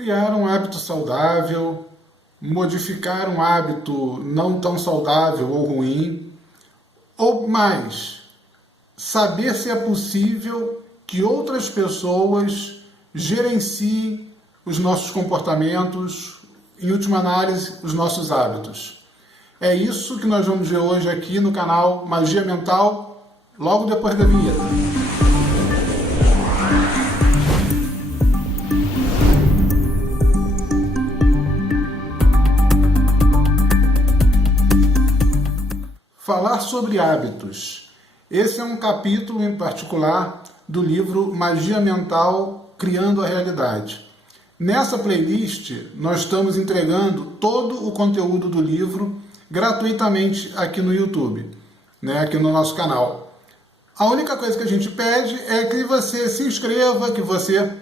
Criar um hábito saudável, modificar um hábito não tão saudável ou ruim, ou mais, saber se é possível que outras pessoas gerenciem os nossos comportamentos, em última análise, os nossos hábitos. É isso que nós vamos ver hoje aqui no canal Magia Mental, logo depois da vinheta. Falar sobre hábitos. Esse é um capítulo em particular do livro Magia Mental, Criando a Realidade. Nessa playlist, nós estamos entregando todo o conteúdo do livro gratuitamente aqui no YouTube, aqui no nosso canal. A única coisa que a gente pede é que você se inscreva, que você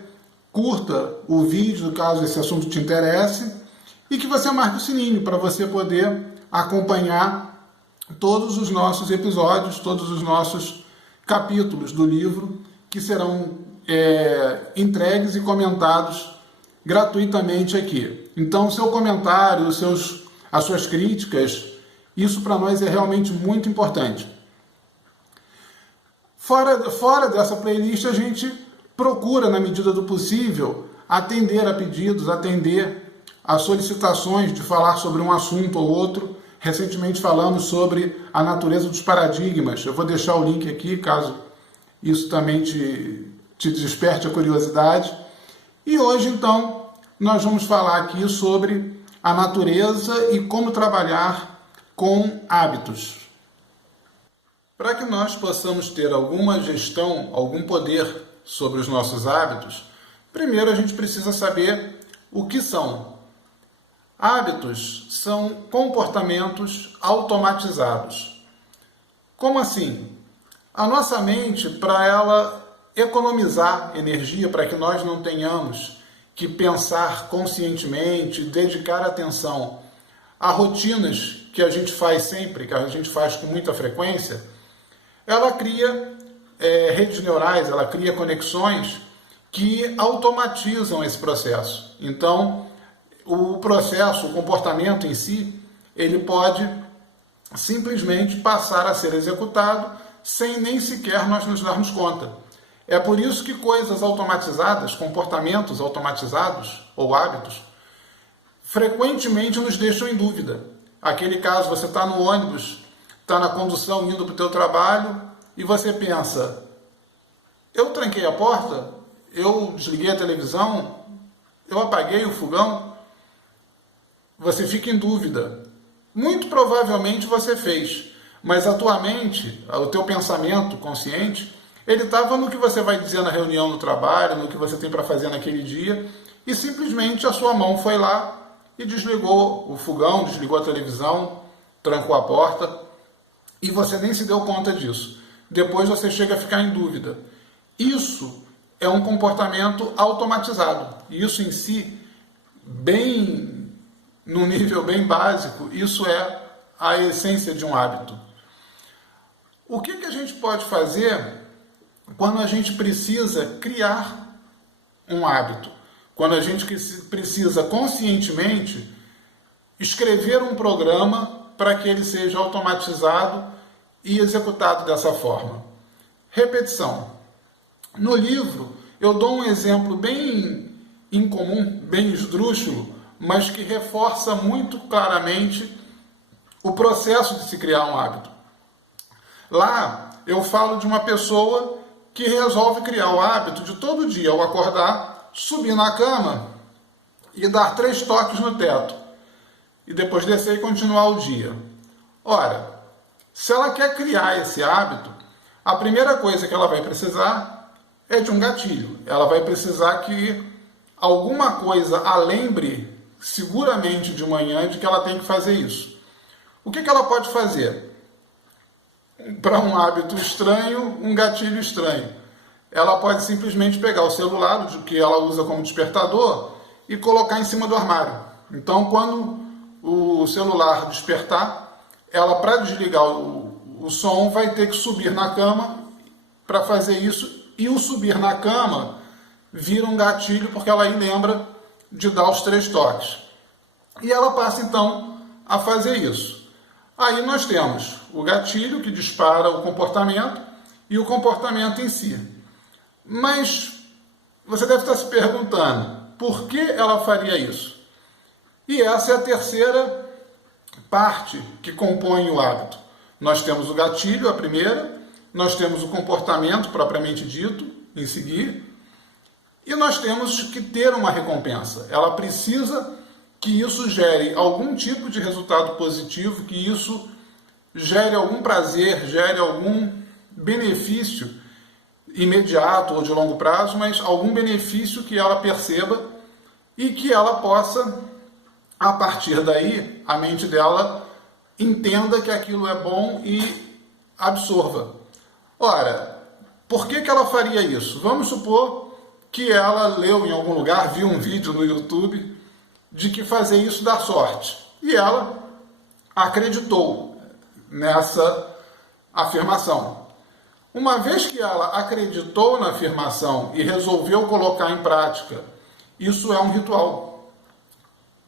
curta o vídeo, caso esse assunto te interesse, e que você marque o sininho para você poder acompanhar todos os nossos episódios, todos os nossos capítulos do livro que serão entregues e comentados gratuitamente aqui. Então, seu comentário, as suas críticas, isso para nós é realmente muito importante. Fora dessa playlist, a gente procura, na medida do possível, atender a pedidos, atender a solicitações de falar sobre um assunto ou outro. Recentemente falamos sobre a natureza dos paradigmas. Eu vou deixar o link aqui, caso isso também te desperte a curiosidade. E hoje, então, nós vamos falar aqui sobre a natureza e como trabalhar com hábitos. Para que nós possamos ter alguma gestão, algum poder sobre os nossos hábitos, primeiro a gente precisa saber o que são. Hábitos são comportamentos automatizados. Como assim? A nossa mente, para ela economizar energia, para que nós não tenhamos que pensar conscientemente, dedicar atenção a rotinas que a gente faz sempre, que a gente faz com muita frequência, ela cria redes neurais, ela cria conexões que automatizam esse processo. Então, o processo, o comportamento em si, ele pode simplesmente passar a ser executado sem nem sequer nós nos darmos conta. É por isso que coisas automatizadas, comportamentos automatizados ou hábitos, frequentemente nos deixam em dúvida. Aquele caso, você está no ônibus, está na condução indo para o teu trabalho e você pensa, eu tranquei a porta? Eu desliguei a televisão? Eu apaguei o fogão? Você fica em dúvida. Muito provavelmente você fez, mas a tua mente, o teu pensamento consciente, ele estava no que você vai dizer na reunião no trabalho, no que você tem para fazer naquele dia, e simplesmente a sua mão foi lá e desligou o fogão, desligou a televisão, trancou a porta, e você nem se deu conta disso. Depois você chega a ficar em dúvida. Isso é um comportamento automatizado. Isso em si, num nível bem básico, isso é a essência de um hábito. O que a gente pode fazer quando a gente precisa criar um hábito? Quando a gente precisa conscientemente escrever um programa para que ele seja automatizado e executado dessa forma. Repetição. No livro, eu dou um exemplo bem incomum, bem esdrúxulo, mas que reforça muito claramente o processo de se criar um hábito. Lá, eu falo de uma pessoa que resolve criar o hábito de todo dia, ao acordar, subir na cama e dar 3 toques no teto. E depois descer e continuar o dia. Ora, se ela quer criar esse hábito, a primeira coisa que ela vai precisar é de um gatilho. Ela vai precisar que alguma coisa a lembre seguramente de manhã de que ela tem que fazer isso. O que ela pode fazer? Para um hábito estranho, um gatilho estranho. Ela pode simplesmente pegar o celular, que ela usa como despertador, e colocar em cima do armário. Então, quando o celular despertar, ela, para desligar o som, vai ter que subir na cama para fazer isso, e o subir na cama vira um gatilho, porque ela aí lembra de dar os 3 toques. E ela passa então a fazer isso. Aí nós temos o gatilho que dispara o comportamento e o comportamento em si. Mas você deve estar se perguntando, por que ela faria isso? E essa é a terceira parte que compõe o hábito. Nós temos o gatilho, a primeira, nós temos o comportamento propriamente dito, em seguir, e nós temos que ter uma recompensa. Ela precisa que isso gere algum tipo de resultado positivo, que isso gere algum prazer, gere algum benefício imediato ou de longo prazo, mas algum benefício que ela perceba e que ela possa, a partir daí, a mente dela entenda que aquilo é bom e absorva. Ora, por que ela faria isso? Vamos supor que ela leu em algum lugar, viu um vídeo no YouTube de que fazer isso dá sorte. E ela acreditou nessa afirmação. Uma vez que ela acreditou na afirmação e resolveu colocar em prática, isso é um ritual.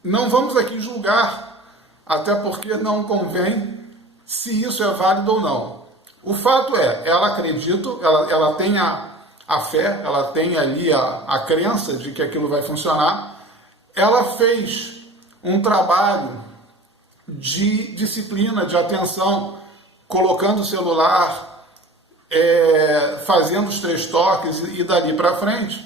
Não vamos aqui julgar, até porque não convém se isso é válido ou não. O fato é, ela acredita, ela tem a fé, ela tem ali a crença de que aquilo vai funcionar. Ela fez um trabalho de disciplina, de atenção, colocando o celular, fazendo os 3 toques e dali para frente.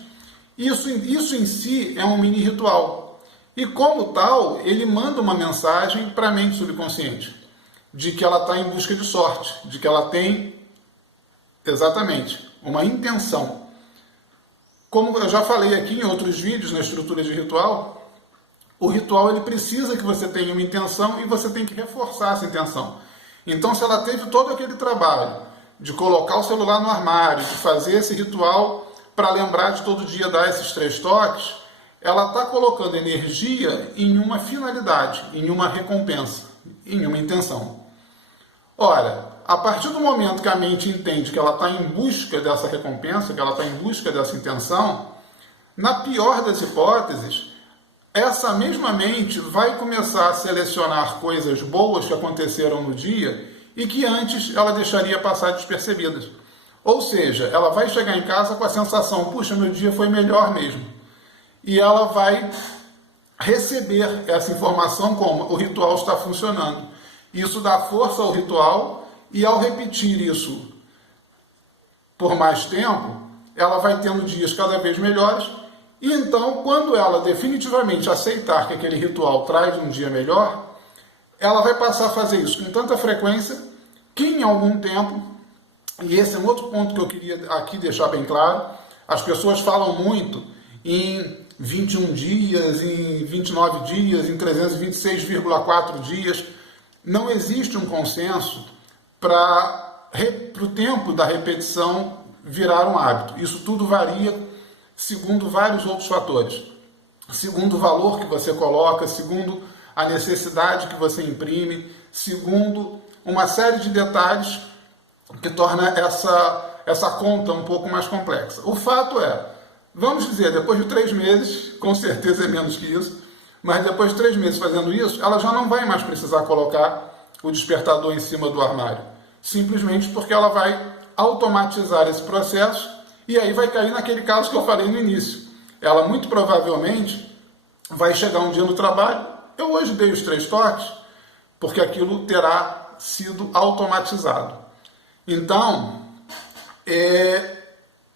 Isso em si é um mini ritual. E como tal, ele manda uma mensagem para a mente subconsciente, de que ela está em busca de sorte, de que ela tem, exatamente, uma intenção. Como eu já falei aqui em outros vídeos na estrutura de ritual, o ritual ele precisa que você tenha uma intenção e você tem que reforçar essa intenção. Então, se ela teve todo aquele trabalho de colocar o celular no armário, de fazer esse ritual para lembrar de todo dia dar esses 3 toques, ela está colocando energia em uma finalidade, em uma recompensa, em uma intenção. Ora, a partir do momento que a mente entende que ela está em busca dessa recompensa, que ela está em busca dessa intenção, na pior das hipóteses, essa mesma mente vai começar a selecionar coisas boas que aconteceram no dia e que antes ela deixaria passar despercebidas. Ou seja, ela vai chegar em casa com a sensação, puxa, meu dia foi melhor mesmo. E ela vai receber essa informação como o ritual está funcionando. Isso dá força ao ritual e ao repetir isso por mais tempo, ela vai tendo dias cada vez melhores. E então, quando ela definitivamente aceitar que aquele ritual traz um dia melhor, ela vai passar a fazer isso com tanta frequência que em algum tempo, e esse é um outro ponto que eu queria aqui deixar bem claro, as pessoas falam muito em 21 dias, em 29 dias, em 326,4 dias. Não existe um consenso para o tempo da repetição virar um hábito. Isso tudo varia segundo vários outros fatores. Segundo o valor que você coloca, segundo a necessidade que você imprime, segundo uma série de detalhes que torna essa conta um pouco mais complexa. O fato é, vamos dizer, depois de 3 meses, com certeza é menos que isso, mas depois de 3 meses fazendo isso, ela já não vai mais precisar colocar o despertador em cima do armário. Simplesmente porque ela vai automatizar esse processo e aí vai cair naquele caso que eu falei no início. Ela muito provavelmente vai chegar um dia no trabalho, eu hoje dei os 3 toques, porque aquilo terá sido automatizado. Então,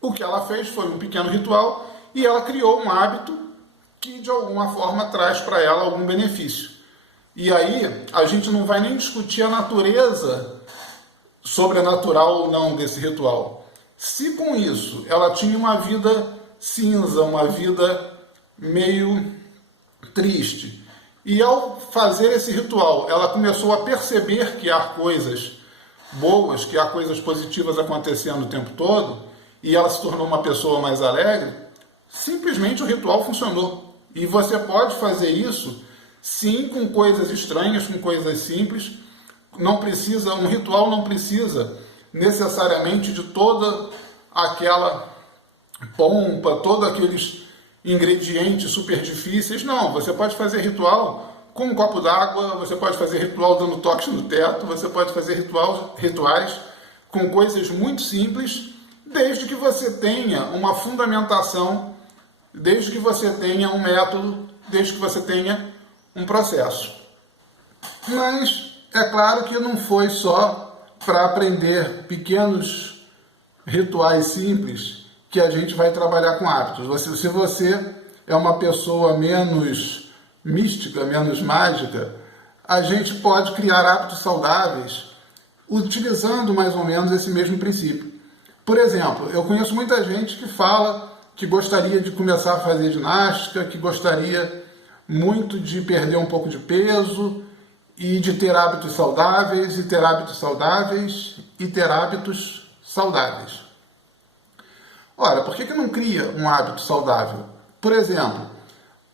o que ela fez foi um pequeno ritual e ela criou um hábito que de alguma forma traz para ela algum benefício. E aí a gente não vai nem discutir a natureza sobrenatural ou não desse ritual. Se com isso ela tinha uma vida cinza, uma vida meio triste, e ao fazer esse ritual ela começou a perceber que há coisas boas, que há coisas positivas acontecendo o tempo todo, e ela se tornou uma pessoa mais alegre, simplesmente o ritual funcionou. E você pode fazer isso, sim, com coisas estranhas, com coisas simples. Não precisa, um ritual não precisa necessariamente de toda aquela pompa, todos aqueles ingredientes super difíceis. Não, você pode fazer ritual com um copo d'água, você pode fazer ritual dando toques no teto, você pode fazer rituais com coisas muito simples, desde que você tenha uma fundamentação, desde que você tenha um método, desde que você tenha um processo. Mas é claro que não foi só para aprender pequenos rituais simples que a gente vai trabalhar com hábitos. Se você é uma pessoa menos mística, menos mágica, a gente pode criar hábitos saudáveis utilizando mais ou menos esse mesmo princípio. Por exemplo, eu conheço muita gente que fala que gostaria de começar a fazer ginástica, que gostaria muito de perder um pouco de peso e de ter hábitos saudáveis, e ter hábitos saudáveis, e ter hábitos saudáveis. Ora, por que não cria um hábito saudável? Por exemplo,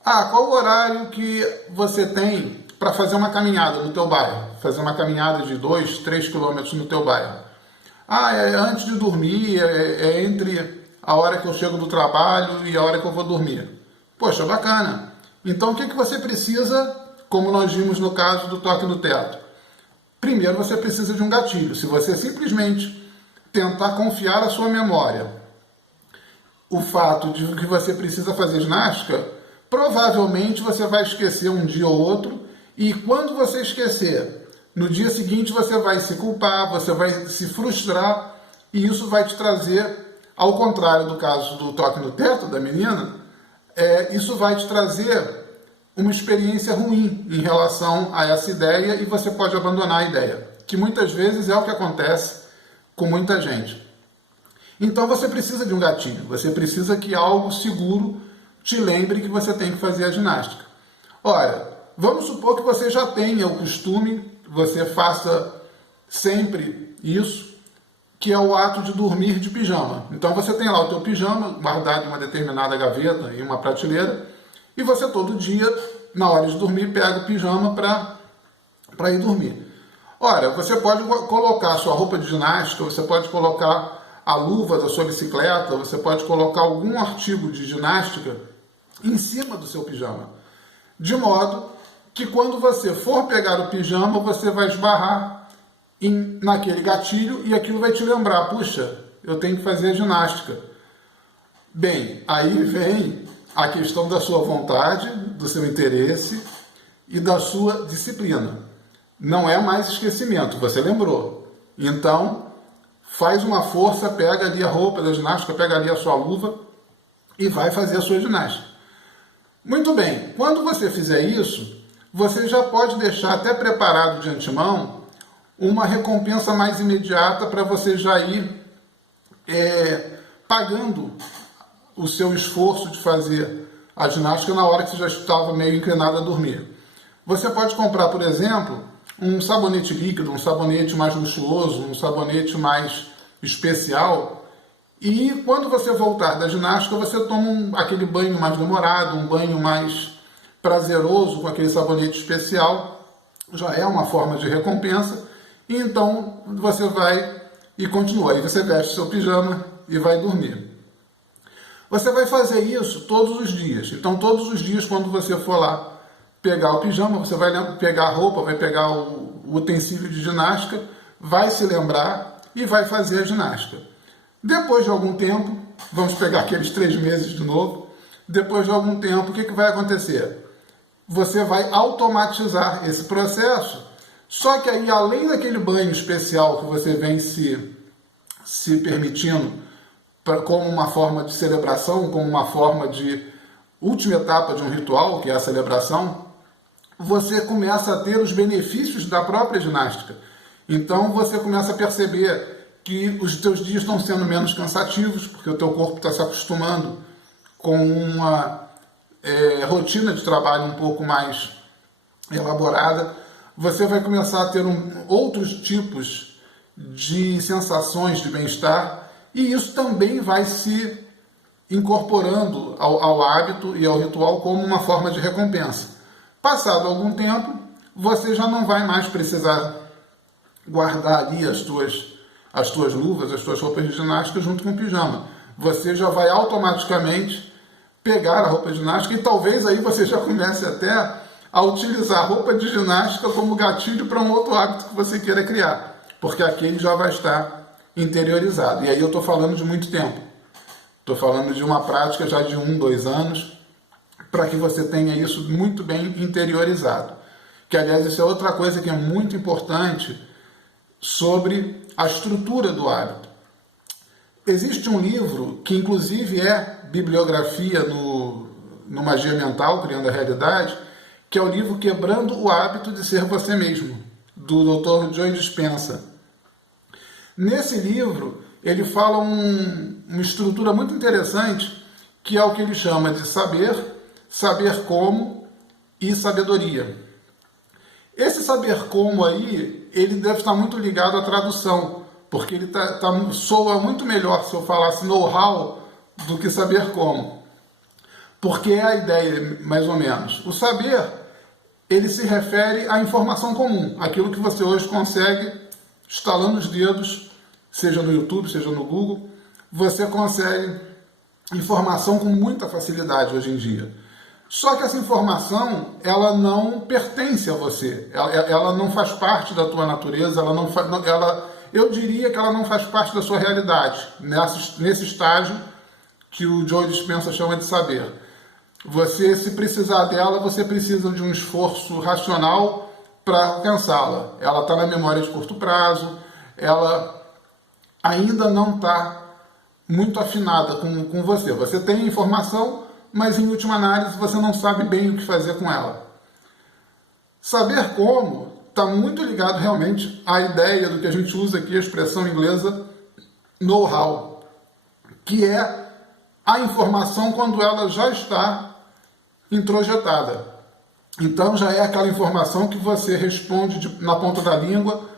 qual o horário que você tem para fazer uma caminhada no teu bairro? Fazer uma caminhada de 2, 3 quilômetros no teu bairro. É antes de dormir, é entre a hora que eu chego do trabalho e a hora que eu vou dormir. Poxa, bacana. Então o que você precisa, como nós vimos no caso do toque no teto? Primeiro você precisa de um gatilho. Se você simplesmente tentar confiar à sua memória o fato de que você precisa fazer ginástica, provavelmente você vai esquecer um dia ou outro, e quando você esquecer, no dia seguinte você vai se culpar, você vai se frustrar, e isso vai te trazer, ao contrário do caso do toque no teto da menina, isso vai te trazer uma experiência ruim em relação a essa ideia, e você pode abandonar a ideia, que muitas vezes é o que acontece com muita gente. Então você precisa de um gatilho, você precisa que algo seguro te lembre que você tem que fazer a ginástica. Ora, vamos supor que você já tenha o costume, você faça sempre isso, que é o ato de dormir de pijama. Então você tem lá o teu pijama guardado em uma determinada gaveta, em uma prateleira, e você todo dia, na hora de dormir, pega o pijama para ir dormir. Ora, você pode colocar a sua roupa de ginástica, você pode colocar a luva da sua bicicleta, você pode colocar algum artigo de ginástica em cima do seu pijama. De modo que quando você for pegar o pijama, você vai esbarrar naquele gatilho e aquilo vai te lembrar, puxa, eu tenho que fazer a ginástica. Bem, aí vem a questão da sua vontade, do seu interesse e da sua disciplina. Não é mais esquecimento, você lembrou. Então, faz uma força, pega ali a roupa da ginástica, pega ali a sua luva e vai fazer a sua ginástica. Muito bem, quando você fizer isso, você já pode deixar até preparado de antemão uma recompensa mais imediata para você já ir pagando o seu esforço de fazer a ginástica na hora que você já estava meio inclinado a dormir. Você pode comprar, por exemplo, um sabonete líquido, um sabonete mais luxuoso, um sabonete mais especial, e quando você voltar da ginástica, você toma aquele banho mais demorado, um banho mais prazeroso com aquele sabonete especial, já é uma forma de recompensa, e então você vai e continua. Aí você veste seu pijama e vai dormir. Você vai fazer isso todos os dias. Então, todos os dias, quando você for lá pegar o pijama, você vai pegar a roupa, vai pegar o utensílio de ginástica, vai se lembrar e vai fazer a ginástica. Depois de algum tempo, vamos pegar aqueles 3 meses de novo, depois de algum tempo, o que vai acontecer? Você vai automatizar esse processo, só que aí, além daquele banho especial que você vem se permitindo como uma forma de celebração, como uma forma de última etapa de um ritual, que é a celebração, você começa a ter os benefícios da própria ginástica. Então você começa a perceber que os teus dias estão sendo menos cansativos, porque o teu corpo está se acostumando com uma rotina de trabalho um pouco mais elaborada. Você vai começar a ter outros tipos de sensações de bem-estar, e isso também vai se incorporando ao hábito e ao ritual como uma forma de recompensa. Passado algum tempo, você já não vai mais precisar guardar ali as tuas luvas, as tuas roupas de ginástica junto com o pijama. Você já vai automaticamente pegar a roupa de ginástica e talvez aí você já comece até a utilizar a roupa de ginástica como gatilho para um outro hábito que você queira criar, porque aquele já vai estar interiorizado. E aí eu estou falando de muito tempo. Estou falando de uma prática já de 1, 2 anos, para que você tenha isso muito bem interiorizado. Que, aliás, isso é outra coisa que é muito importante sobre a estrutura do hábito. Existe um livro que, inclusive, é bibliografia no Magia Mental, Criando a Realidade, que é o livro Quebrando o Hábito de Ser Você Mesmo, do Dr. Joe Dispenza. Nesse livro, ele fala uma estrutura muito interessante, que é o que ele chama de saber, saber como e sabedoria. Esse saber como aí, ele deve estar muito ligado à tradução, porque ele soa muito melhor se eu falasse know-how do que saber como. Porque é a ideia, mais ou menos. O saber, ele se refere à informação comum, aquilo que você hoje consegue, estalando os dedos, seja no YouTube, seja no Google, você consegue informação com muita facilidade hoje em dia. Só que essa informação, ela não pertence a você, ela não faz parte da tua natureza, eu diria que ela não faz parte da sua realidade, nesse estágio que o Joe Dispenza chama de saber. Você, se precisar dela, você precisa de um esforço racional para alcançá-la. Ela está na memória de curto prazo, ela ainda não está muito afinada com você. Você tem a informação, mas em última análise você não sabe bem o que fazer com ela. Saber como está muito ligado realmente à ideia do que a gente usa aqui, a expressão inglesa know-how, que é a informação quando ela já está introjetada. Então já é aquela informação que você responde na ponta da língua.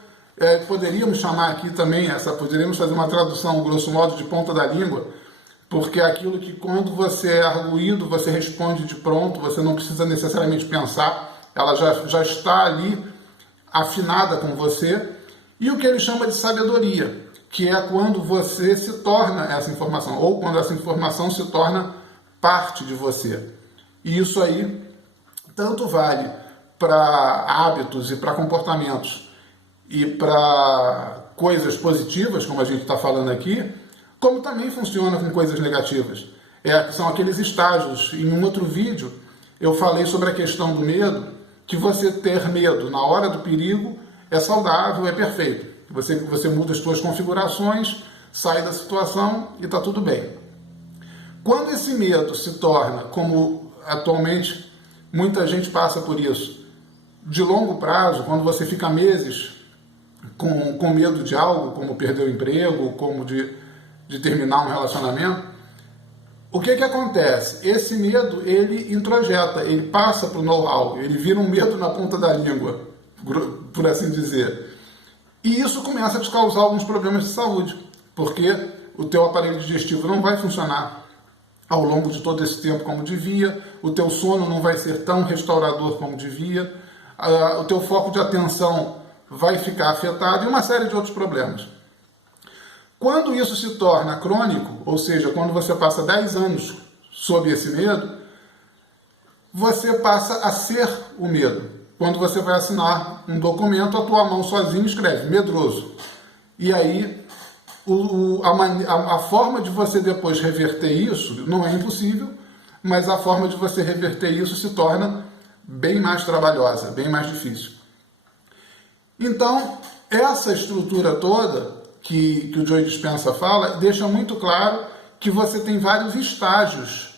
Poderíamos chamar aqui também, poderíamos fazer uma tradução, grosso modo, de ponta da língua, porque é aquilo que quando você é arguído, você responde de pronto, você não precisa necessariamente pensar, ela já está ali afinada com você. E o que ele chama de sabedoria, que é quando você se torna essa informação, ou quando essa informação se torna parte de você. E isso aí tanto vale para hábitos e para comportamentos e para coisas positivas, como a gente está falando aqui, como também funciona com coisas negativas. São aqueles estágios. Em um outro vídeo eu falei sobre a questão do medo, que você ter medo na hora do perigo é saudável, é perfeito. Você muda as suas configurações, sai da situação e está tudo bem. Quando esse medo se torna, como atualmente muita gente passa por isso, de longo prazo, quando você fica meses com medo de algo, como perder o emprego, como de terminar um relacionamento, o que acontece? Esse medo, ele introjeta, ele passa para o know-how, ele vira um medo na ponta da língua, por assim dizer. E isso começa a te causar alguns problemas de saúde, porque o teu aparelho digestivo não vai funcionar ao longo de todo esse tempo como devia, o teu sono não vai ser tão restaurador como devia, o teu foco de atenção vai ficar afetado e uma série de outros problemas. Quando isso se torna crônico, ou seja, quando você passa 10 anos sob esse medo, você passa a ser o medo. Quando você vai assinar um documento, a tua mão sozinha escreve medroso. E aí, a forma de você depois reverter isso não é impossível, mas a forma de você reverter isso se torna bem mais trabalhosa, bem mais difícil. Então, essa estrutura toda que o Joe Dispenza fala, deixa muito claro que você tem vários estágios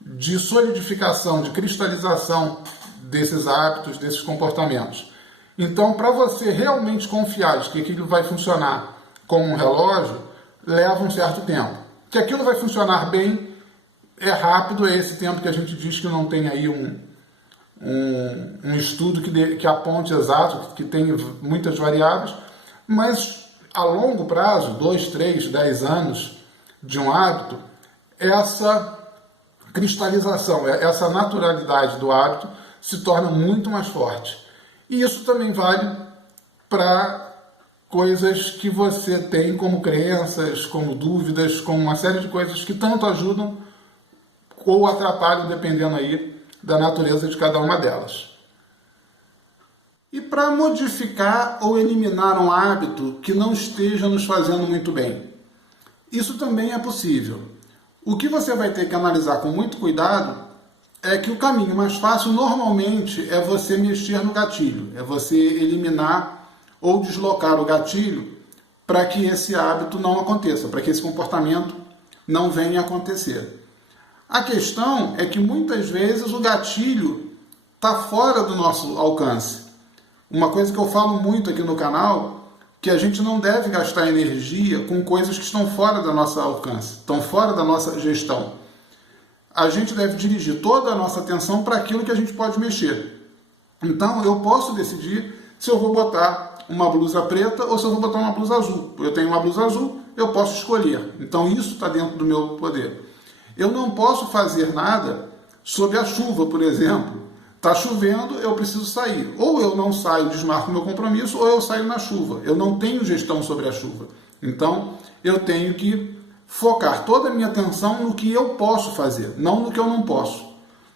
de solidificação, de cristalização desses hábitos, desses comportamentos. Então, para você realmente confiar de que aquilo vai funcionar como um relógio, leva um certo tempo. Que aquilo vai funcionar bem, é rápido, é esse tempo que a gente diz que não tem aí um estudo que aponte exato, que tem muitas variáveis, mas a longo prazo, 2, 3, 10 anos de um hábito, essa cristalização, essa naturalidade do hábito se torna muito mais forte. E isso também vale para coisas que você tem como crenças, como dúvidas, como uma série de coisas que tanto ajudam ou atrapalham, dependendo aí da natureza de cada uma delas. E para modificar ou eliminar um hábito que não esteja nos fazendo muito bem? Isso também é possível. O que você vai ter que analisar com muito cuidado é que o caminho mais fácil normalmente é você mexer no gatilho, é você eliminar ou deslocar o gatilho para que esse hábito não aconteça, para que esse comportamento não venha a acontecer. A questão é que muitas vezes o gatilho está fora do nosso alcance. Uma coisa que eu falo muito aqui no canal, que a gente não deve gastar energia com coisas que estão fora do nosso alcance, estão fora da nossa gestão. A gente deve dirigir toda a nossa atenção para aquilo que a gente pode mexer. Então, eu posso decidir se eu vou botar uma blusa preta ou se eu vou botar uma blusa azul. Eu tenho uma blusa azul, eu posso escolher. Então, isso está dentro do meu poder. Eu não posso fazer nada sobre a chuva, por exemplo. Está chovendo, eu preciso sair. Ou eu não saio, desmarco meu compromisso, ou eu saio na chuva. Eu não tenho gestão sobre a chuva. Então, eu tenho que focar toda a minha atenção no que eu posso fazer, não no que eu não posso.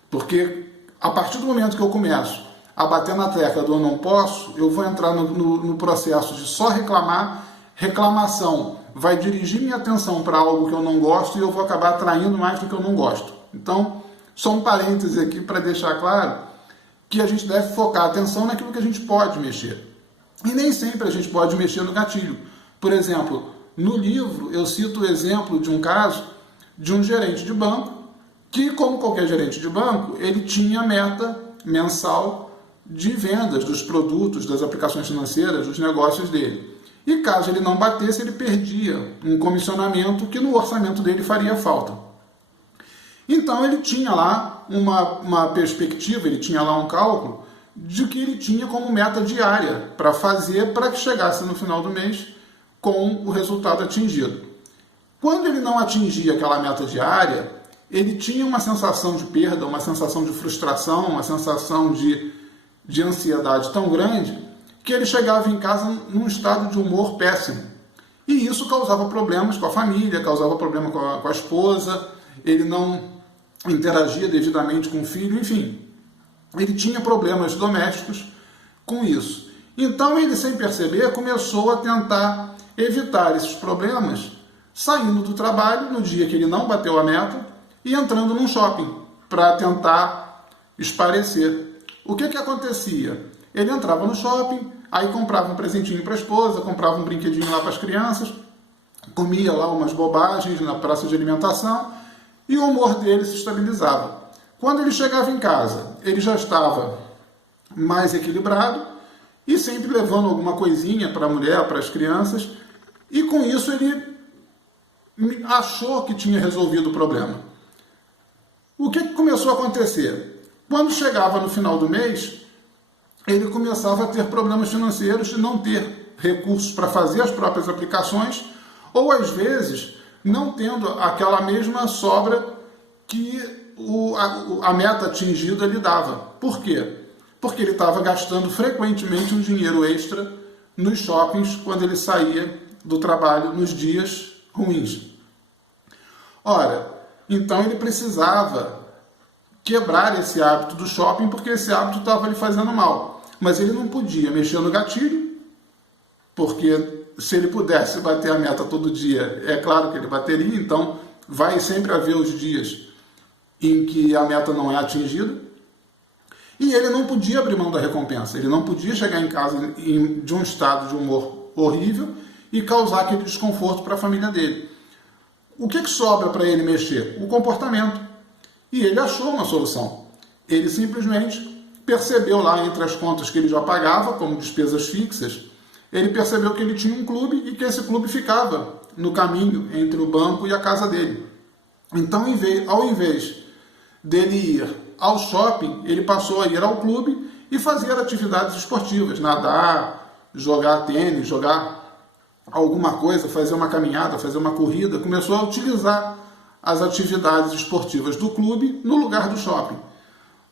Porque a partir do momento que eu começo a bater na tecla do eu não posso, eu vou entrar no processo de só reclamar. Reclamação vai dirigir minha atenção para algo que eu não gosto e eu vou acabar atraindo mais do que eu não gosto. Então, só um parêntese aqui para deixar claro que a gente deve focar a atenção naquilo que a gente pode mexer. E nem sempre a gente pode mexer no gatilho. Por exemplo, no livro eu cito o exemplo de um caso de um gerente de banco que, como qualquer gerente de banco, ele tinha meta mensal de vendas dos produtos, das aplicações financeiras, dos negócios dele. E caso ele não batesse, ele perdia um comissionamento que no orçamento dele faria falta. Então ele tinha lá uma perspectiva, ele tinha lá um cálculo de que ele tinha como meta diária para fazer para que chegasse no final do mês com o resultado atingido. Quando ele não atingia aquela meta diária, ele tinha uma sensação de perda, uma sensação de frustração, uma sensação de ansiedade tão grande que ele chegava em casa num estado de humor péssimo. E isso causava problemas com a família, causava problema com a esposa, ele não interagia devidamente com o filho, enfim. Ele tinha problemas domésticos com isso. Então ele, sem perceber, começou a tentar evitar esses problemas, saindo do trabalho no dia que ele não bateu a meta e entrando num shopping para tentar esparecer. O que acontecia? Ele entrava no shopping, aí comprava um presentinho para a esposa, comprava um brinquedinho lá para as crianças, comia lá umas bobagens na praça de alimentação e o humor dele se estabilizava. Quando ele chegava em casa, ele já estava mais equilibrado e sempre levando alguma coisinha para a mulher, para as crianças, e com isso ele achou que tinha resolvido o problema. O que começou a acontecer? Quando chegava no final do mês, ele começava a ter problemas financeiros de não ter recursos para fazer as próprias aplicações, ou às vezes não tendo aquela mesma sobra que a meta atingida lhe dava. Por quê? Porque ele estava gastando frequentemente um dinheiro extra nos shoppings quando ele saía do trabalho nos dias ruins. Ora, então ele precisava quebrar esse hábito do shopping porque esse hábito estava lhe fazendo mal. Mas ele não podia mexer no gatilho, porque se ele pudesse bater a meta todo dia, é claro que ele bateria, então vai sempre haver os dias em que a meta não é atingida. E ele não podia abrir mão da recompensa, ele não podia chegar em casa de um estado de humor horrível e causar aquele desconforto para a família dele. O que sobra para ele mexer? O comportamento. E ele achou uma solução. Ele simplesmente percebeu lá entre as contas que ele já pagava, como despesas fixas, ele percebeu que ele tinha um clube e que esse clube ficava no caminho entre o banco e a casa dele. Então, ao invés dele ir ao shopping, ele passou a ir ao clube e fazer atividades esportivas, nadar, jogar tênis, jogar alguma coisa, fazer uma caminhada, fazer uma corrida. Começou a utilizar as atividades esportivas do clube no lugar do shopping.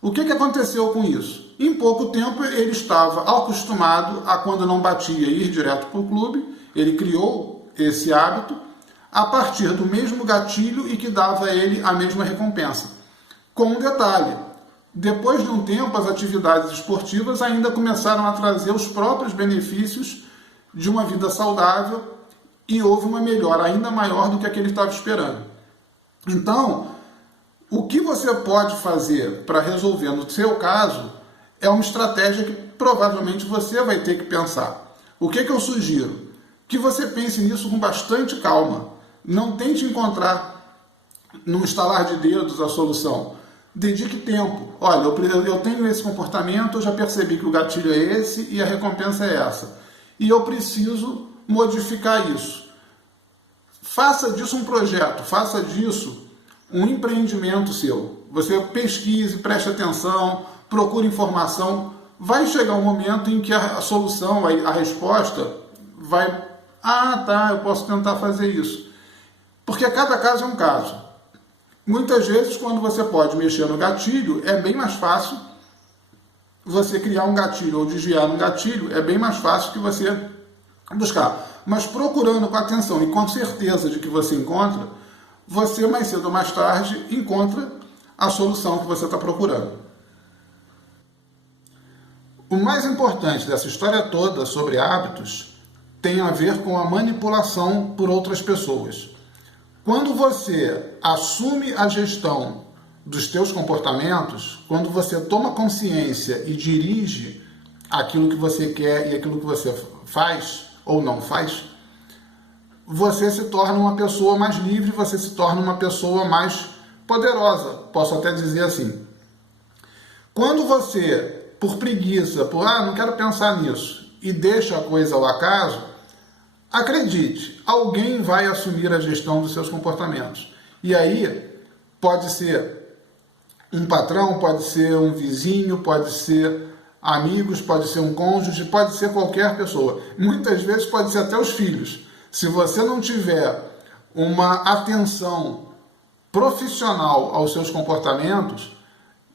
O que aconteceu com isso? Em pouco tempo ele estava acostumado a, quando não batia, ir direto para o clube. Ele criou esse hábito a partir do mesmo gatilho e que dava a ele a mesma recompensa. Com um detalhe: depois de um tempo, as atividades esportivas ainda começaram a trazer os próprios benefícios de uma vida saudável e houve uma melhora ainda maior do que a que ele estava esperando. Então, o que você pode fazer para resolver no seu caso é uma estratégia que provavelmente você vai ter que pensar. O que eu sugiro? Que você pense nisso com bastante calma. Não tente encontrar, num estalar de dedos, a solução. Dedique tempo. Olha, eu tenho esse comportamento, eu já percebi que o gatilho é esse e a recompensa é essa. E eu preciso modificar isso. Faça disso um projeto, faça disso um empreendimento seu. Você pesquise, preste atenção, procure informação. Vai chegar um momento em que a solução, a resposta vai... Ah, tá, eu posso tentar fazer isso. Porque cada caso é um caso. Muitas vezes, quando você pode mexer no gatilho, é bem mais fácil você criar um gatilho ou desviar um gatilho, é bem mais fácil que você buscar. Mas procurando com atenção e com certeza de que você encontra, você mais cedo ou mais tarde encontra a solução que você está procurando. O mais importante dessa história toda sobre hábitos tem a ver com a manipulação por outras pessoas. Quando você assume a gestão dos teus comportamentos, quando você toma consciência e dirige aquilo que você quer e aquilo que você faz ou não faz, você se torna uma pessoa mais livre, você se torna uma pessoa mais poderosa, posso até dizer assim. Quando você, por preguiça, não quero pensar nisso, e deixa a coisa ao acaso, acredite, alguém vai assumir a gestão dos seus comportamentos. E aí, pode ser um patrão, pode ser um vizinho, pode ser amigos, pode ser um cônjuge, pode ser qualquer pessoa. Muitas vezes pode ser até os filhos. Se você não tiver uma atenção profissional aos seus comportamentos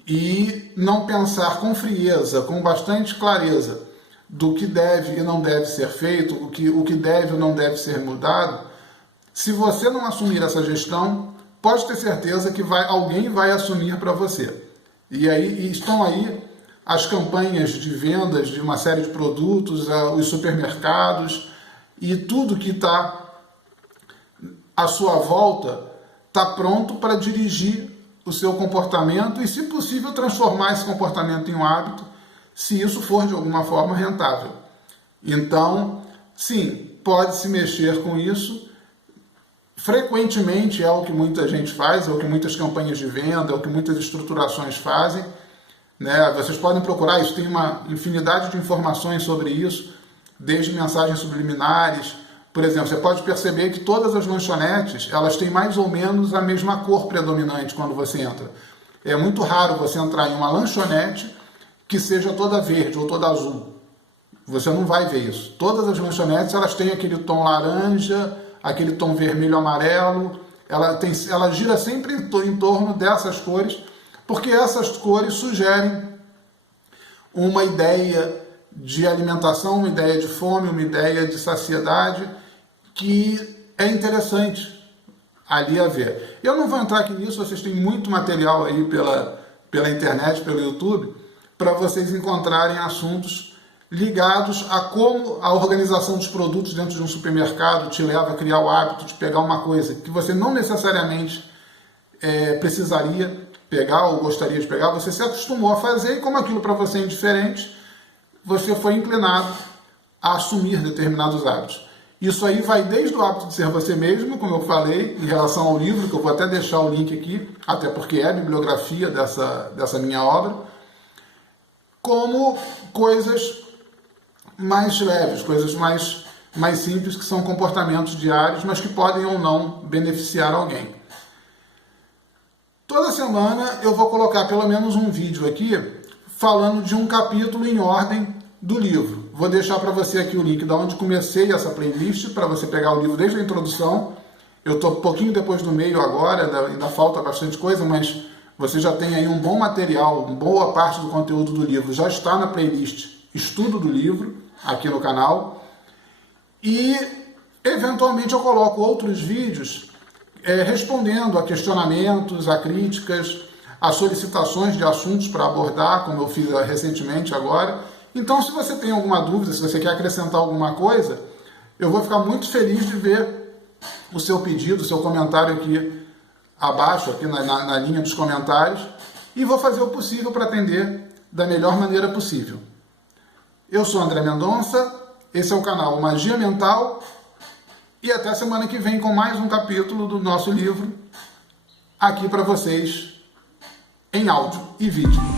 e não pensar com frieza, com bastante clareza, do que deve e não deve ser feito, o que deve ou não deve ser mudado, se você não assumir essa gestão, pode ter certeza que alguém vai assumir para você. E estão aí as campanhas de vendas de uma série de produtos, os supermercados, e tudo que está à sua volta está pronto para dirigir o seu comportamento e, se possível, transformar esse comportamento em um hábito, se isso for de alguma forma rentável. Então, sim, pode-se mexer com isso. Frequentemente é o que muita gente faz, é o que muitas campanhas de venda, é o que muitas estruturações fazem, né? Vocês podem procurar isso, tem uma infinidade de informações sobre isso, desde mensagens subliminares. Por exemplo, você pode perceber que todas as lanchonetes, elas têm mais ou menos a mesma cor predominante quando você entra. É muito raro você entrar em uma lanchonete que seja toda verde ou toda azul. Você não vai ver isso. Todas as lanchonetes, elas têm aquele tom laranja, aquele tom vermelho-amarelo, ela gira sempre em torno dessas cores, porque essas cores sugerem uma ideia de alimentação, uma ideia de fome, uma ideia de saciedade, que é interessante ali a ver. Eu não vou entrar aqui nisso, vocês têm muito material aí pela internet, pelo YouTube, para vocês encontrarem assuntos ligados a como a organização dos produtos dentro de um supermercado te leva a criar o hábito de pegar uma coisa que você não necessariamente precisaria pegar ou gostaria de pegar, você se acostumou a fazer e como aquilo para você é indiferente, você foi inclinado a assumir determinados hábitos. Isso aí vai desde o hábito de ser você mesmo, como eu falei, em relação ao livro, que eu vou até deixar o link aqui, até porque é a bibliografia dessa minha obra, como coisas mais leves, coisas mais simples, que são comportamentos diários, mas que podem ou não beneficiar alguém. Toda semana eu vou colocar pelo menos um vídeo aqui falando de um capítulo em ordem do livro. Vou deixar para você aqui o link de onde comecei essa playlist, para você pegar o livro desde a introdução. Eu estou um pouquinho depois do meio agora, ainda falta bastante coisa, mas você já tem aí um bom material, boa parte do conteúdo do livro já está na playlist Estudo do Livro, aqui no canal. E, eventualmente, eu coloco outros vídeos respondendo a questionamentos, a críticas, as solicitações de assuntos para abordar, como eu fiz recentemente agora. Então, se você tem alguma dúvida, se você quer acrescentar alguma coisa, eu vou ficar muito feliz de ver o seu pedido, o seu comentário aqui abaixo, aqui na linha dos comentários, e vou fazer o possível para atender da melhor maneira possível. Eu sou André Mendonça, esse é o canal Magia Mental, e até semana que vem com mais um capítulo do nosso livro aqui para vocês em áudio e vídeo.